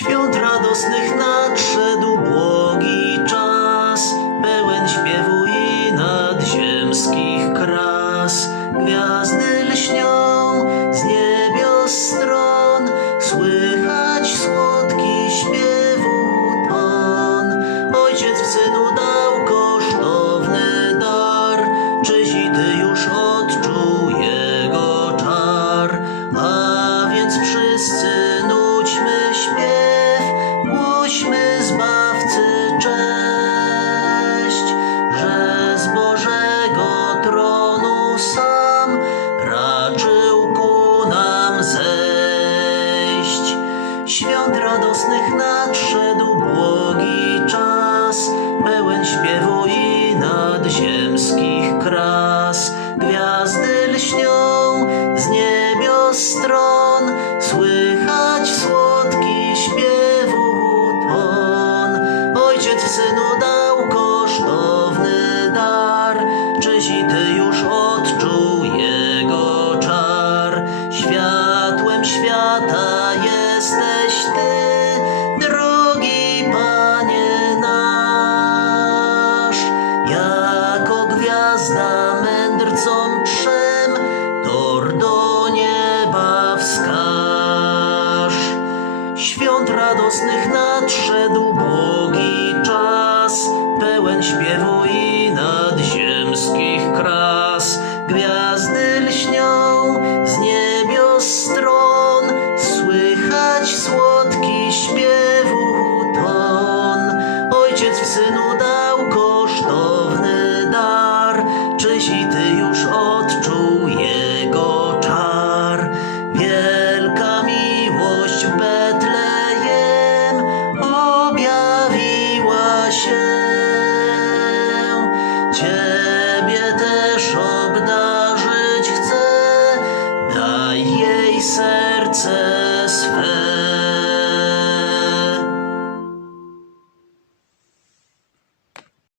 Świąt radosnych nadszedł błogi czas, za mędrcą trzem, do nieba wskaż. Świąt radosnych nadszedł bogi czas, pełen śpiewu i nadziemskich kras. Gwiazdy lśnią, 次。